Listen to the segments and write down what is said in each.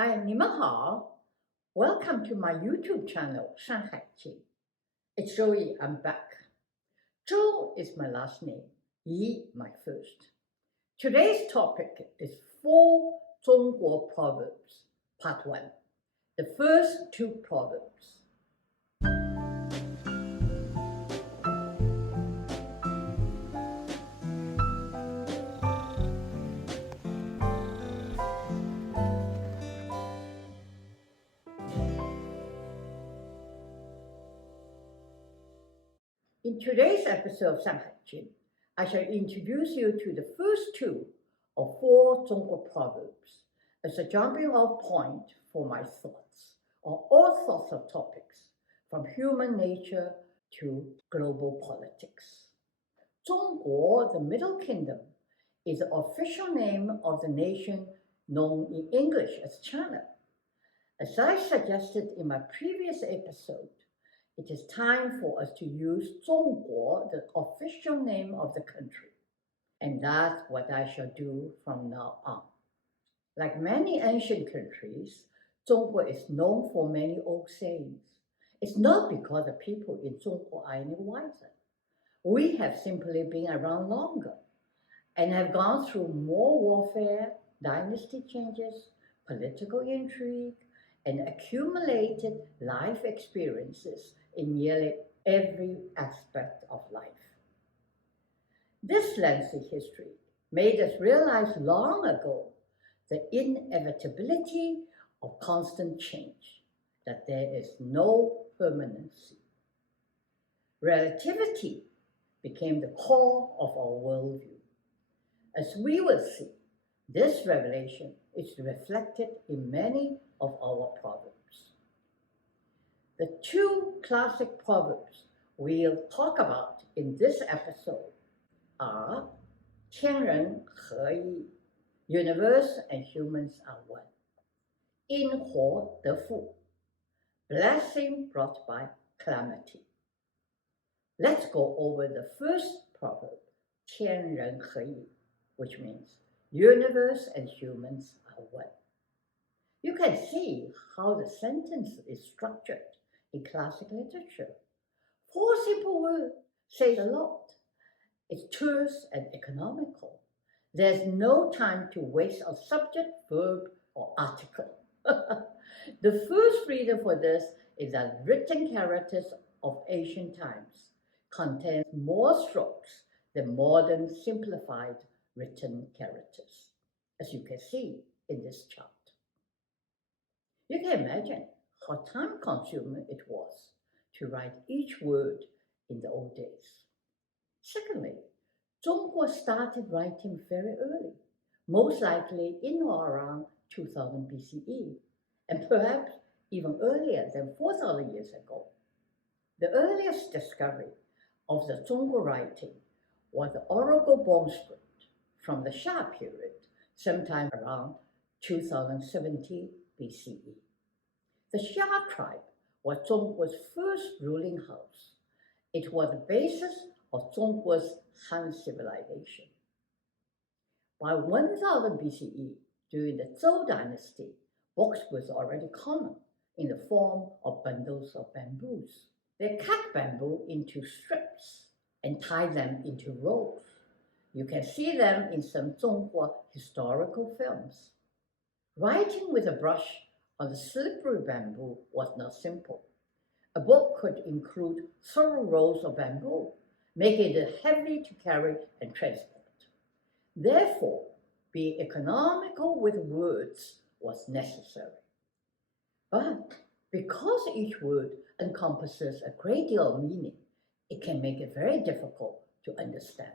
Hi, 你们好. Welcome to my YouTube channel, 山海经. It's Joey, I'm back. Zhou is my last name, Yi my first. Today's topic is 4 Zhongguo Proverbs, Part 1. The first 2 Proverbs. In today's episode of 山海经, I shall introduce you to the first 2 of 4 Zhongguo Proverbs as a jumping off point for my thoughts on all sorts of topics, from human nature to global politics. Zhongguo, the Middle Kingdom, is the official name of the nation known in English as China. As I suggested in my previous episode, it is time for us to use Zhongguo, the official name of the country. And that's what I shall do from now on. Like many ancient countries, Zhongguo is known for many old sayings. It's not because the people in Zhongguo are any wiser. We have simply been around longer and have gone through more warfare, dynasty changes, political intrigue, and accumulated life experiences in nearly every aspect of life. This lengthy history made us realize long ago the inevitability of constant change, that there is no permanency. Relativity became the core of our worldview. As we will see, this revelation is reflected in many of our proverbs. The 2 classic proverbs we'll talk about in this episode are 天人合一, universe and humans are one. 因祸得福, blessing brought by calamity. Let's go over the first proverb, 天人合一, which means universe and humans are one. You can see how the sentence is structured in classic literature. 4 simple words say a lot. It's terse and economical. There's no time to waste on subject, verb, or article. The first reason for this is that written characters of ancient times contain more strokes than modern simplified written characters, as you can see in this chart. You can imagine how time-consuming it was to write each word in the old days. Secondly, Zhongguo started writing very early, most likely in or around 2000 BCE, and perhaps even earlier than 4,000 years ago. The earliest discovery of the Zhongguo writing was the oracle bone script from the Xia period, sometime around 2070 BCE. The Xia tribe was Zhongguo's first ruling house. It was the basis of Zhongguo's Han civilization. By 1000 BCE, during the Zhou dynasty, books was already common in the form of bundles of bamboos. They cut bamboo into strips and tie them into rolls. You can see them in some Zhongguo historical films. Writing with a brush on the slippery bamboo was not simple. A book could include several rolls of bamboo, making it heavy to carry and transport. Therefore, being economical with words was necessary. But because each word encompasses a great deal of meaning, it can make it very difficult to understand.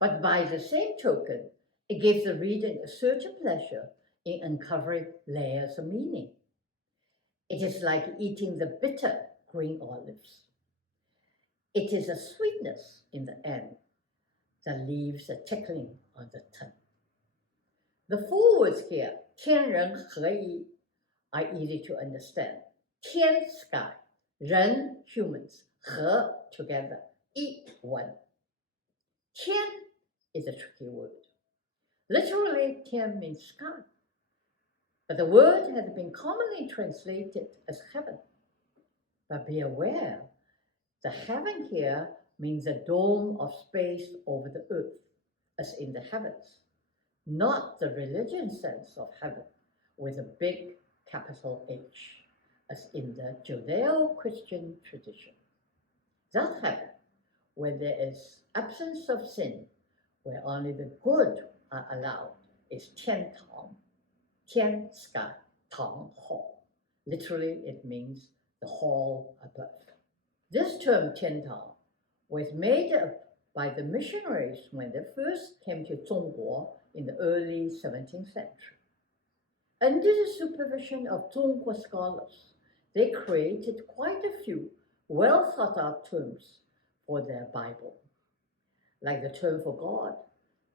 But by the same token, it gives the reader a certain pleasure in uncovering layers of meaning. It is like eating the bitter green olives. It is a sweetness in the end that leaves a tickling on the tongue. The 4 words here, 天人合一, are easy to understand. 天 sky, 人 humans, 合 together, 一 one. 天 is a tricky word. Literally, 天 means sky. but the word has been commonly translated as heaven. But be aware, the heaven here means a dome of space over the earth, as in the heavens, not the religion sense of heaven with a big capital H, as in the Judeo-Christian tradition. That heaven, where there is absence of sin, where only the good are allowed, is 天堂, 天 sky, 堂 hall. Literally, it means the hall above. This term 天堂 was made up by the missionaries when they first came to Zhongguo in the early 17th century. Under the supervision of Zhongguo scholars, they created quite a few well thought out terms for their Bible, like the term for God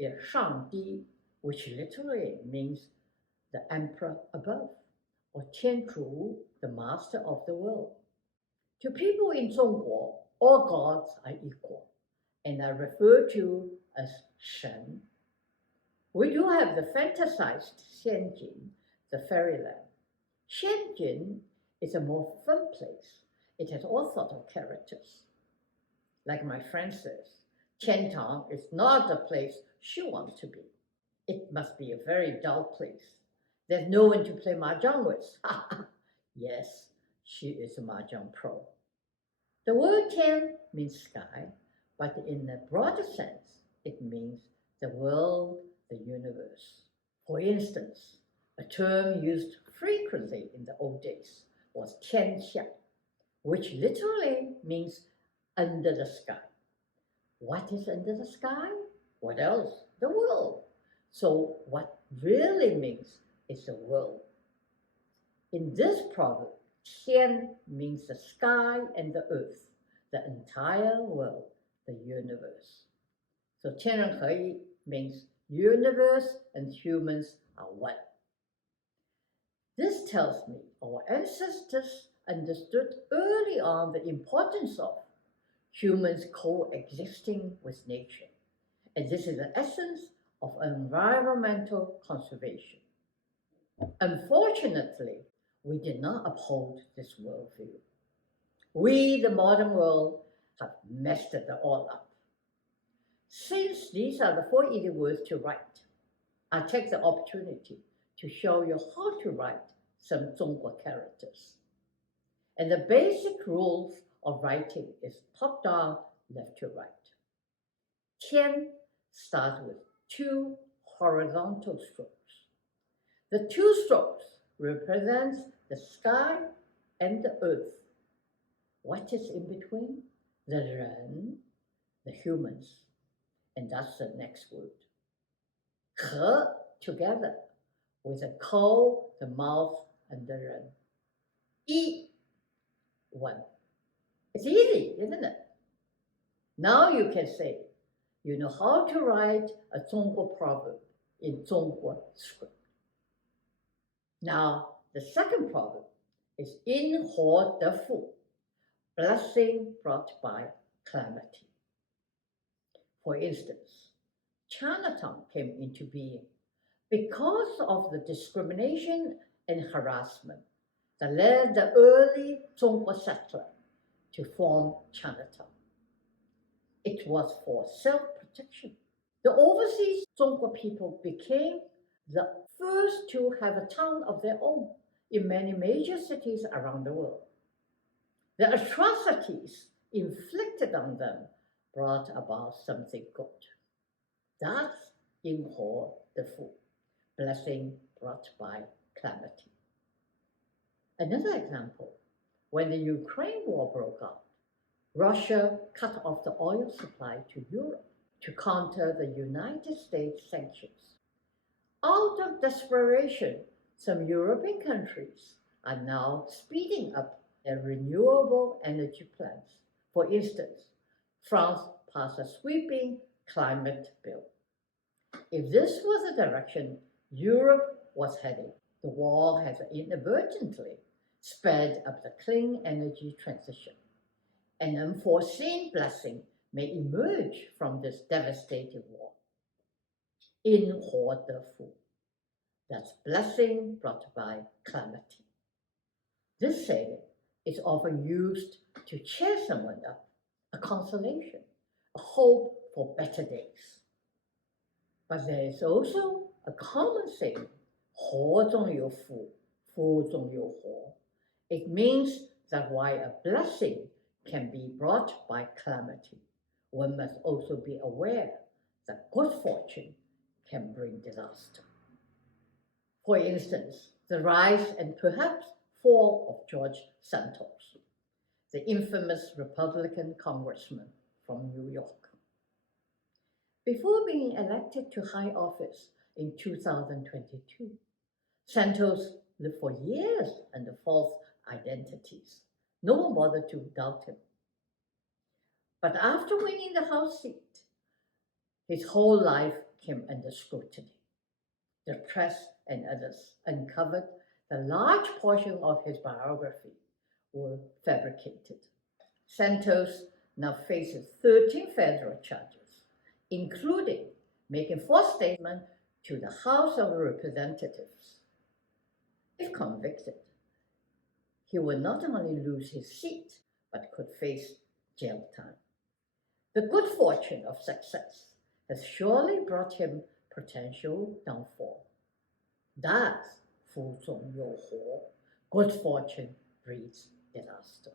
is 上帝, which literally means the emperor above, or 天主, the master of the world. To people in Zhongguo, all gods are equal and are referred to as 神. We do have the fantasized 仙境, the fairyland. 仙境is a more fun place. It has all sorts of characters. Like my friend says, 天堂 is not the place she wants to be. It must be a very dull place. There's no one to play mahjong with. Yes, she is a mahjong pro. The word 天 means sky, but in a broader sense, it means the world, the universe. For instance, a term used frequently in the old days was 天下, which literally means under the sky. What is under the sky? What else? The world. So what really means is the world. In this proverb, 天 means the sky and the earth, the entire world, the universe. So 天人合一 means universe and humans are one. This tells me our ancestors understood early on the importance of humans coexisting with nature, and this is the essence of environmental conservation. Unfortunately, we did not uphold this worldview. We, the modern world, have messed it all up. Since these are the 4 easy words to write, I take the opportunity to show you how to write some Zhongguo characters. And the basic rules of writing is top down, left to right. 天 starts with 2 horizontal strokes. The 2 strokes represents the sky and the earth. What is in between? The 人, the humans. And that's the next word. 和 together with a kou, the mouth, and the 人. 一 one. It's easy, isn't it? Now you can say, you know how to write a Zhongguo proverb in Zhongguo script. Now, the second proverb is 因祸得福, blessing brought by calamity. For instance, Chinatown came into being because of the discrimination and harassment that led the early Zhongguo settler to form Chinatown. It was for self-protection. The overseas Zhongguo people became the first to have a town of their own in many major cities around the world. The atrocities inflicted on them brought about something good. That's 因祸得福, blessing brought by calamity. Another example, when the Ukraine war broke out, Russia cut off the oil supply to Europe to counter the United States sanctions. Out of desperation, some European countries are now speeding up their renewable energy plans. For instance, France passed a sweeping climate bill. If this was the direction Europe was heading, the war has inadvertently sped up the clean energy transition. An unforeseen blessing may emerge from this devastating war. 因祸得福. That's blessing brought by calamity. This saying is often used to cheer someone up, a consolation, a hope for better days. But there is also a common saying, 祸中有福，福中有祸. It means that while a blessing can be brought by calamity, one must also be aware that good fortune can bring disaster. For instance, the rise and perhaps fall of George Santos, the infamous Republican congressman from New York. Before being elected to high office in 2022, Santos lived for years under false identities. No one bothered to doubt him. But after winning the House seat, his whole life came under scrutiny. The press and others uncovered that large portion of his biography were fabricated. Santos now faces 13 federal charges, including making false statements to the House of Representatives. If convicted, he would not only lose his seat, but could face jail time. The good fortune of success has surely brought him potential downfall. That's 福中有祸. Good fortune breeds disaster.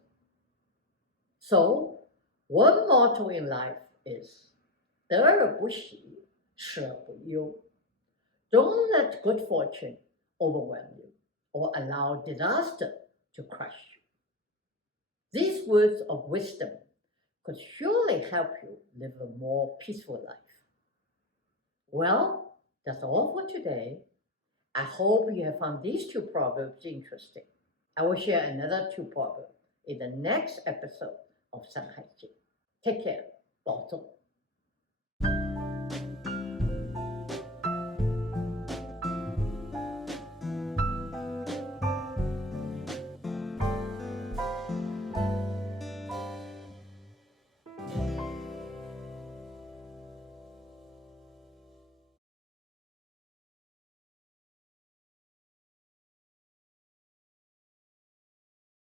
So, one motto in life is 得而不喜，失而不忧. Don't let good fortune overwhelm you or allow disaster to crush you. These words of wisdom could surely help you live a more peaceful life. Well, that's all for today. I hope you have found these two proverbs interesting. I will share another two proverbs in the next episode of Shanghai Jing. Take care. 保重.